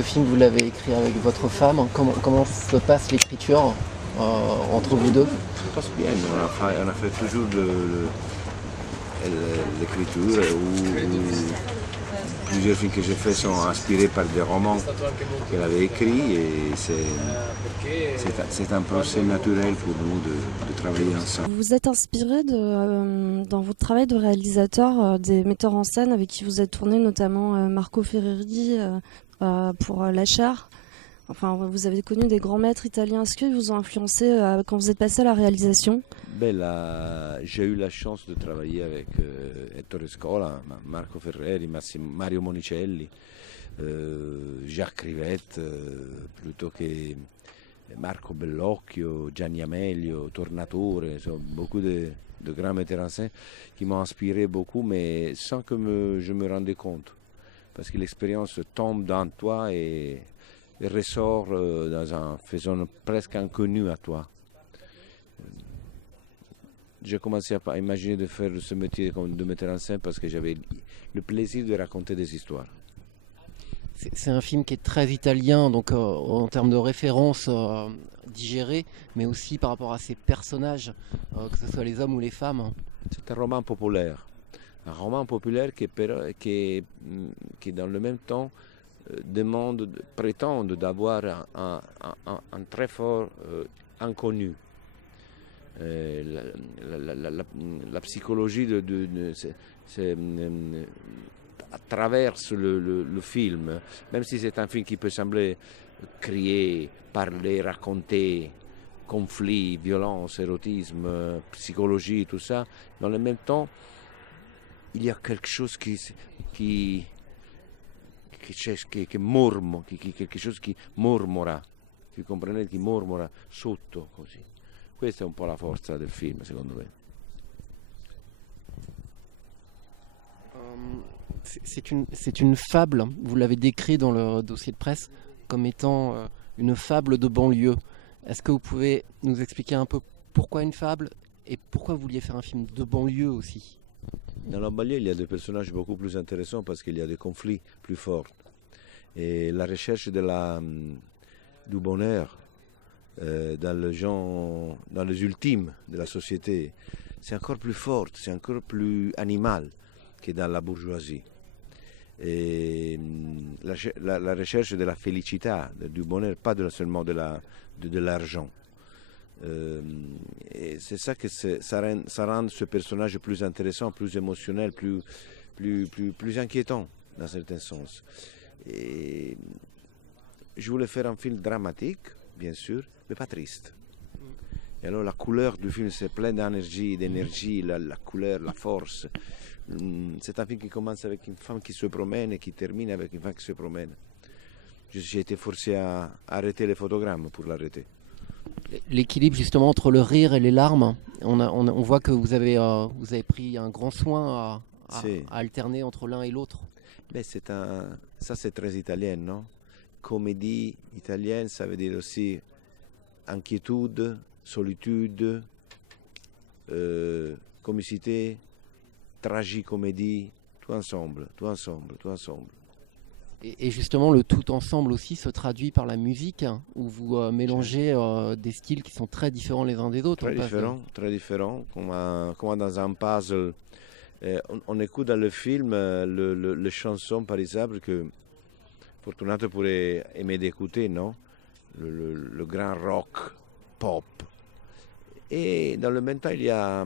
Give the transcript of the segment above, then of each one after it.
Le film, vous l'avez écrit avec votre femme. Comment se passe l'écriture entre vous deux? Ça passe bien. On a fait toujours l'écriture ou plusieurs films que j'ai faits sont inspirés par des romans qu'elle avait écrits et c'est un procès naturel pour nous de travailler ensemble. Vous êtes inspiré dans votre travail de réalisateur des metteurs en scène avec qui vous êtes tourné, notamment Marco Ferreri pour La Chair. Enfin, vous avez connu des grands maîtres italiens. Est-ce qu'ils vous ont influencé quand vous êtes passé à la réalisation? J'ai eu la chance de travailler avec Ettore Scola, Marco Ferreri, Mario Monicelli, Jacques Rivette, plutôt que Marco Bellocchio, Gianni Amelio, Tornatore, beaucoup de grands metteurs en scène qui m'ont inspiré beaucoup, mais sans que je me rendais compte. Parce que l'expérience tombe dans toi et ressort dans un faisant presque inconnu à toi. J'ai commencé à imaginer de faire ce métier de metteur en scène parce que j'avais le plaisir de raconter des histoires. C'est un film qui est très italien, donc en termes de références digérées, mais aussi par rapport à ses personnages, que ce soit les hommes ou les femmes. C'est un roman populaire. Un roman populaire qui dans le même temps prétendent d'avoir un très fort inconnu. La psychologie traverse le film, même si c'est un film qui peut sembler crier, parler, raconter, conflits, violence, érotisme, psychologie, tout ça, dans le même temps, il y a quelque chose qui quelque chose qui mormora, tu comprenez, qui mormora sotto così. Questa è un po' la forza del film, secondo me. C'est une fable, vous l'avez décrit dans le dossier de presse comme étant une fable de banlieue. Est-ce que vous pouvez nous expliquer un peu pourquoi une fable et pourquoi vous vouliez faire un film de banlieue aussi? Dans la banlieue, il y a des personnages beaucoup plus intéressants parce qu'il y a des conflits plus forts. Et la recherche du bonheur dans les ultimes de la société, c'est encore plus fort, c'est encore plus animal que dans la bourgeoisie. Et la recherche de la félicité, du bonheur, pas seulement de l'argent. Et c'est ça que ça rend ce personnage plus intéressant, plus émotionnel, plus inquiétant dans un certain sens. Et je voulais faire un film dramatique, bien sûr, mais pas triste. Et alors la couleur du film, c'est plein d'énergie, la couleur, la force. C'est un film qui commence avec une femme qui se promène et qui termine avec une femme qui se promène. J'ai été forcé à arrêter les photogrammes pour l'arrêter. L'équilibre justement entre le rire et les larmes, on voit que vous avez pris un grand soin à alterner entre l'un et l'autre. Mais ça c'est très italien, non? Comédie italienne, ça veut dire aussi inquiétude, solitude, comicité, tragicomédie, tout ensemble. Et justement, le tout ensemble aussi se traduit par la musique, où vous mélangez des styles qui sont très différents les uns des autres. Très différents, comme dans un puzzle. On écoute dans le film les chansons, par exemple, que Fortunato pourrait aimer d'écouter, non? Le grand rock, pop. Et dans le même temps, il y a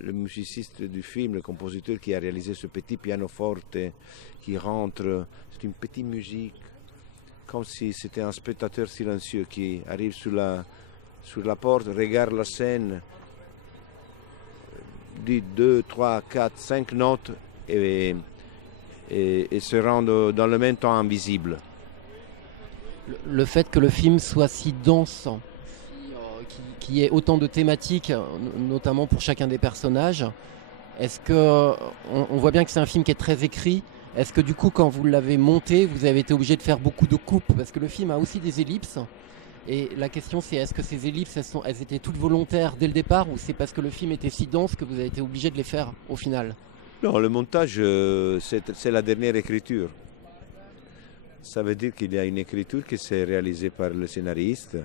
le musiciste du film, le compositeur qui a réalisé ce petit pianoforte qui rentre. C'est une petite musique, comme si c'était un spectateur silencieux qui arrive sur la porte, regarde la scène, dit 2, 3, 4, 5 notes et se rend dans le même temps invisible. Le fait que le film soit si dense, qu'il y ait autant de thématiques, notamment pour chacun des personnages, est-ce que on voit bien que c'est un film qui est très écrit? Est-ce que du coup, quand vous l'avez monté, vous avez été obligé de faire beaucoup de coupes? Parce que le film a aussi des ellipses. Et la question c'est, est-ce que ces ellipses, elles étaient toutes volontaires dès le départ, ou c'est parce que le film était si dense que vous avez été obligé de les faire au final? Non, le montage, c'est la dernière écriture. Ça veut dire qu'il y a une écriture qui s'est réalisée par le scénariste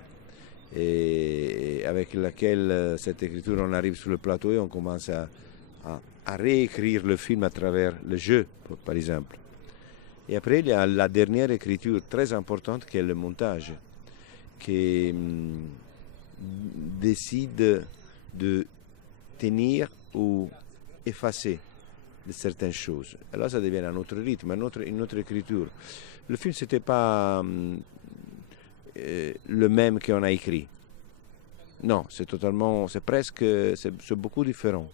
et avec laquelle cette écriture on arrive sur le plateau et on commence à réécrire le film à travers le jeu, par exemple. Et après, il y a la dernière écriture très importante qui est le montage, qui décide de tenir ou effacer de certaines choses. Et là, ça devient un autre rythme, une autre écriture. Le film, ce n'était pas le même qu'on a écrit. Non, c'est beaucoup différent.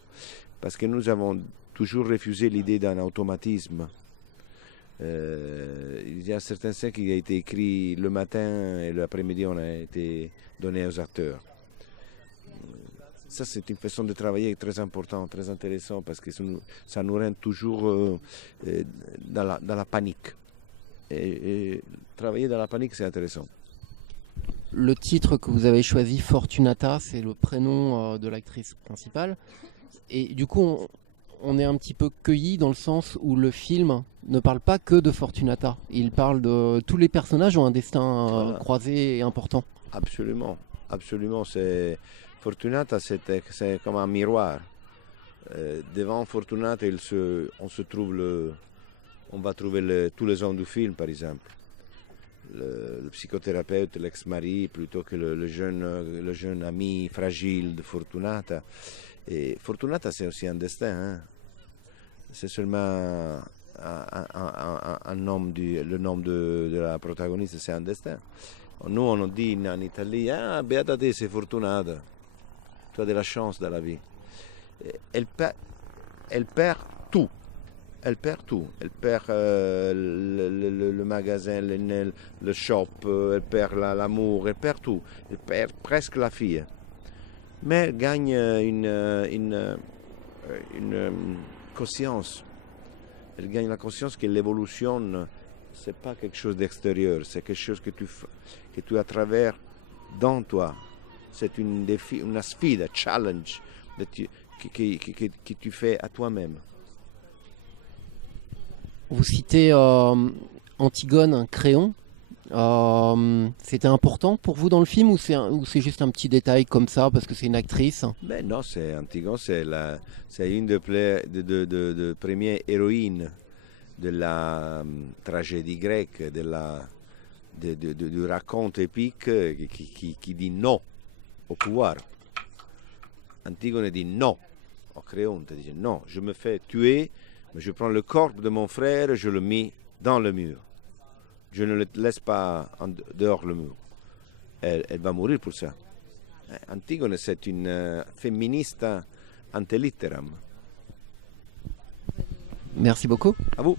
Parce que nous avons toujours refusé l'idée d'un automatisme. Il y a certaines scènes qui ont été écrites le matin et l'après-midi on a été donné aux acteurs. Ça, c'est une façon de travailler très importante, très intéressante, parce que ça nous rend toujours dans la panique. Et travailler dans la panique, c'est intéressant. Le titre que vous avez choisi, Fortunata, c'est le prénom de l'actrice principale. Et du coup, on est un petit peu cueilli dans le sens où le film ne parle pas que de Fortunata. Il parle de tous les personnages ont un destin croisé et important. Absolument, absolument. Fortunata, c'est comme un miroir. Devant Fortunata, on va trouver tous les hommes du film, par exemple. Le psychothérapeute, l'ex-mari, plutôt que le jeune ami fragile de Fortunata. Et Fortunata, c'est aussi un destin. Hein. C'est seulement un nom, le nom de la protagoniste, c'est un destin. Nous, on dit en Italie, beata te, sei fortunata. Tu as de la chance dans la vie. Elle perd tout. Elle perd tout. Elle perd le magasin, le shop, elle perd l'amour, elle perd tout. Elle perd presque la fille. Mais elle gagne une conscience. Elle gagne la conscience que l'évolution, ce n'est pas quelque chose d'extérieur, c'est quelque chose que tu as à travers dans toi. C'est une sfida, un challenge que tu fais à toi-même. Vous citez Antigone, Créon. C'était important pour vous dans le film ou c'est juste un petit détail comme ça parce que c'est une actrice? Ben non, Antigone, c'est une des premières héroïnes de la tragédie grecque, du raconte épique qui dit non au pouvoir. Antigone dit non au Créonte, dit non, je me fais tuer, mais je prends le corps de mon frère et je le mets dans le mur. Je ne le laisse pas dehors le mur. Elle va mourir pour ça. Antigone, c'est une féministe ante litteram. Merci beaucoup. À vous.